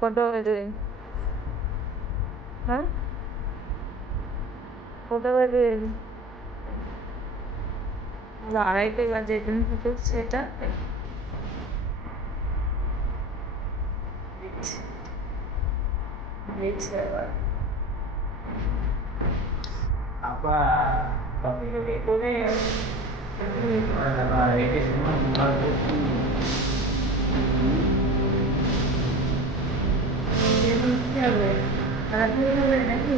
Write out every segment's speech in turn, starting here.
কটা বাজে? হ্যাঁ, কটা বাজে? 2:30 বাজে। তুমি কি করছো এটা? দেখছি আবার। apa করে itu semua bukan bukti কি হবে? তাড়াতাড়ি হবে নাকি?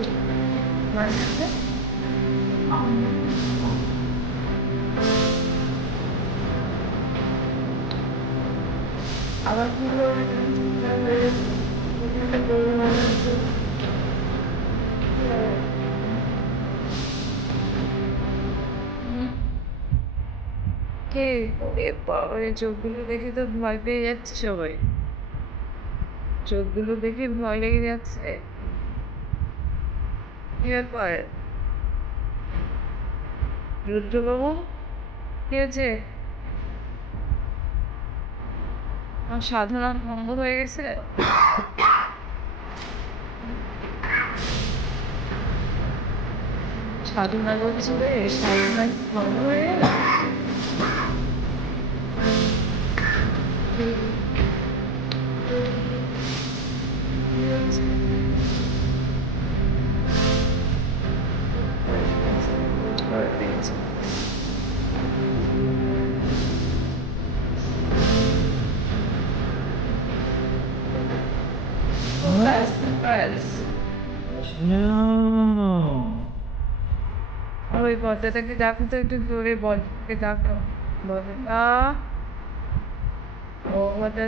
মানুষকে আবার কি করবে? কে? ওরে বাবা, এই চোখগুলো দেখে তো ভয় পেয়ে যাচ্ছে সবাই। চোখগুলো দেখে ভয় লেগে যাচ্ছে। কি ব্যাপার? রুদ্রবাবু, কি হয়েছে? আমার সাধনা ভঙ্গ হয়ে গেছে? সাধনা করছি রে, সাধনা কি ভঙ্গ হয়ে গেল? কি হচ্ছে? ভয় পেয়েছে। ব্যাস, ব্যাস। no ওই বলটাকে ডাকো তো, একটু জোরে বলটাকে ডাকো। বলটা, ও বলটা,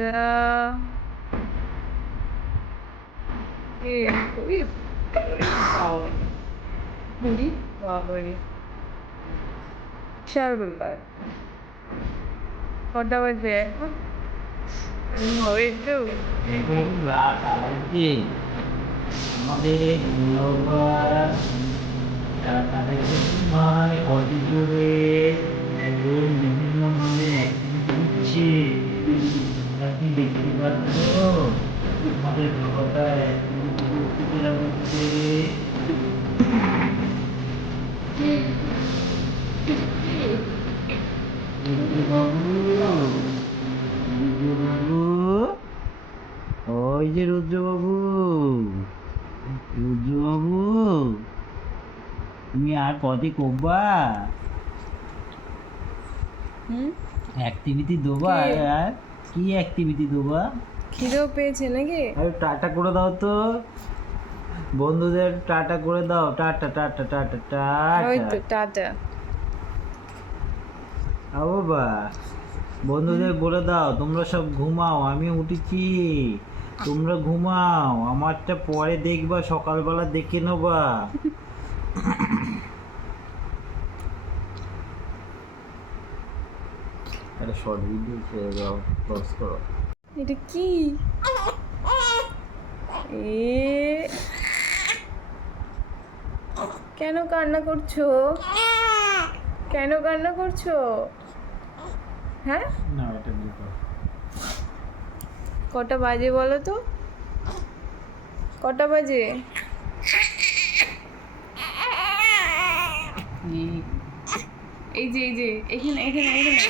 এ ওই বাবা, বুড়ি বাবারে, বিশাল ব্যাপার। কটা বাজে এখন? ওই তো lagi আমাদের নগর তাদের সময় অডিজুড়ে একজন বিভিন্ন ভাবে দিচ্ছে আপনি দেখতে পাচ্ছ আমাদের জগতায় উপস্থিতিরা বলছে রুদ্রবাবু রুদ্রবাবু ওই যে রুদ্রবাবু রুদ্রবাবু তুমি আর পদে কবা অ্যাক্টিভিটি দেবা কে? আর কি অ্যাক্টিভিটি দেবা খিদেও পেয়েছে নাকি? আরে টাটা করে দাও তো বন্ধুদের টাটা করে দাও টাটা টাটা টাটা ওই তো টাটা টাটা। ও বাবা বন্ধুদের বলে দাও তোমরা সব ঘুমাও আমি উঠেছি তোমরা ঘুমাও আমারটা পরে দেখবা সকালবেলা দেখে নেবা একটা শর্ট ভিডিও ছেড়ে দাও পজ করো এটা কি? এ কেন কান্না করছো? কেন কান্না করছো? হ্যাঁ, না এটা দিতে কটা বাজে বলো তো? কটা বাজে? এই যে এই যে, এখানে এখানে এখানে।